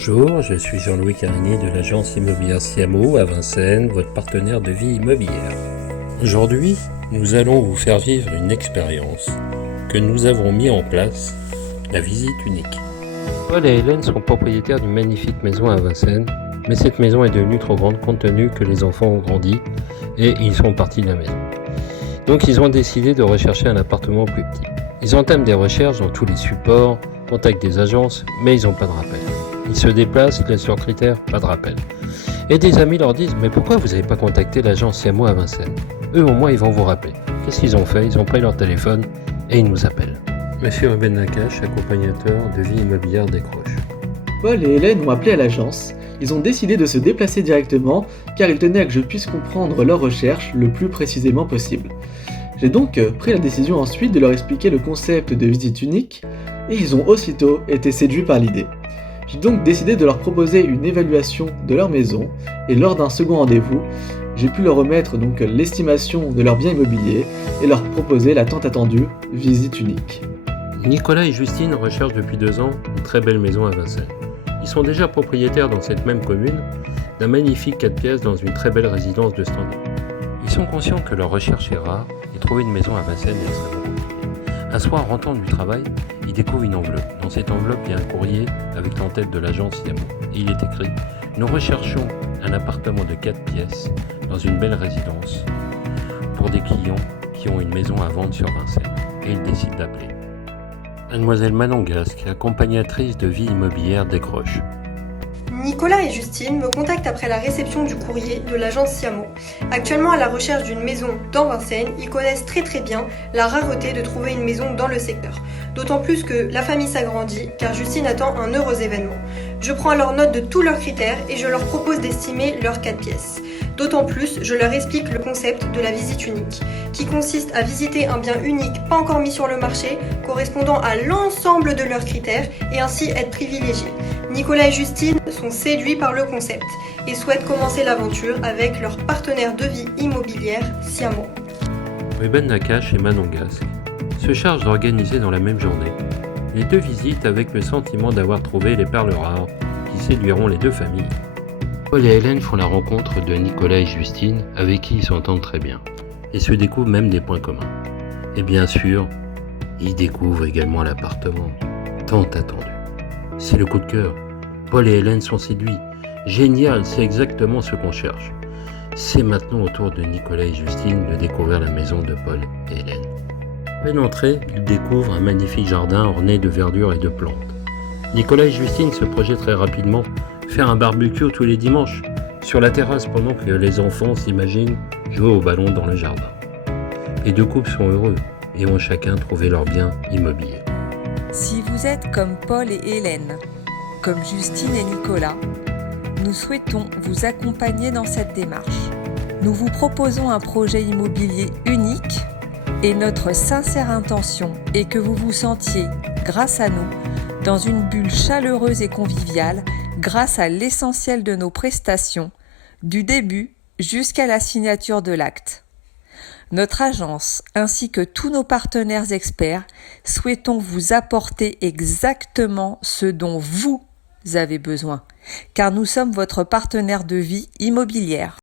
Bonjour, je suis Jean-Louis Carigny de l'agence immobilière Siamo à Vincennes, votre partenaire de vie immobilière. Aujourd'hui, nous allons vous faire vivre une expérience que nous avons mis en place, la visite unique. Paul et Hélène sont propriétaires d'une magnifique maison à Vincennes, mais cette maison est devenue trop grande compte tenu que les enfants ont grandi et ils sont partis de la maison. Donc ils ont décidé de rechercher un appartement plus petit. Ils entament des recherches dans tous les supports, contactent des agences, mais ils n'ont pas de rappel. Ils se déplacent, laissent leurs critères, pas de rappel. Et des amis leur disent « Mais pourquoi vous n'avez pas contacté l'agence Siamo à Vincennes ? Eux au moins ils vont vous rappeler. » Qu'est-ce qu'ils ont fait ? Ils ont pris leur téléphone et ils nous appellent. Monsieur Ruben Nakache, accompagnateur de vie immobilière décroche. Paul et Hélène ont appelé à l'agence. Ils ont décidé de se déplacer directement car ils tenaient à que je puisse comprendre leurs recherches le plus précisément possible. J'ai donc pris la décision ensuite de leur expliquer le concept de visite unique et ils ont aussitôt été séduits par l'idée. J'ai donc décidé de leur proposer une évaluation de leur maison et lors d'un second rendez-vous, j'ai pu leur remettre donc l'estimation de leur bien immobilier et leur proposer la tant attendue visite unique. Nicolas et Justine recherchent depuis 2 ans une très belle maison à Vincennes. Ils sont déjà propriétaires dans cette même commune d'un magnifique 4 pièces dans une très belle résidence de standing. Ils sont conscients que leur recherche est rare et trouver une maison à Vincennes est extrêmement compliqué. Un soir, rentrant du travail, ils découvrent une enveloppe. Dans cette enveloppe, il y a un courrier avec l'entête de l'agence Siamo. Et il est écrit « Nous recherchons un appartement de 4 pièces dans une belle résidence pour des clients qui ont une maison à vendre sur Vincennes. » Et ils décident d'appeler. Mademoiselle Manon Gasque, accompagnatrice de vie immobilière décroche. Nicolas et Justine me contactent après la réception du courrier de l'agence Siamo. Actuellement à la recherche d'une maison dans Vincennes, ils connaissent très bien la rareté de trouver une maison dans le secteur. D'autant plus que la famille s'agrandit car Justine attend un heureux événement. Je prends alors note de tous leurs critères et je leur propose d'estimer leurs 4 pièces. D'autant plus, je leur explique le concept de la visite unique, qui consiste à visiter un bien unique pas encore mis sur le marché, correspondant à l'ensemble de leurs critères et ainsi être privilégiés. Nicolas et Justine sont séduits par le concept et souhaitent commencer l'aventure avec leur partenaire de vie immobilière, Siamo. Ruben Nakache et Manon Gasque se chargent d'organiser dans la même journée les 2 visites avec le sentiment d'avoir trouvé les perles rares qui séduiront les 2 familles. Paul et Hélène font la rencontre de Nicolas et Justine avec qui ils s'entendent très bien et se découvrent même des points communs. Et bien sûr, ils découvrent également l'appartement tant attendu. C'est le coup de cœur. Paul et Hélène sont séduits. Génial, c'est exactement ce qu'on cherche. C'est maintenant au tour de Nicolas et Justine de découvrir la maison de Paul et Hélène. À peine entrés, ils découvrent un magnifique jardin orné de verdure et de plantes. Nicolas et Justine se projettent très rapidement faire un barbecue tous les dimanches sur la terrasse pendant que les enfants s'imaginent jouer au ballon dans le jardin. Les 2 couples sont heureux et ont chacun trouvé leur bien immobilier. Si vous êtes comme Paul et Hélène, comme Justine et Nicolas, nous souhaitons vous accompagner dans cette démarche. Nous vous proposons un projet immobilier unique et notre sincère intention est que vous vous sentiez, grâce à nous, dans une bulle chaleureuse et conviviale grâce à l'essentiel de nos prestations, du début jusqu'à la signature de l'acte. Notre agence, ainsi que tous nos partenaires experts, souhaitons vous apporter exactement ce dont vous avez besoin, car nous sommes votre partenaire de vie immobilière.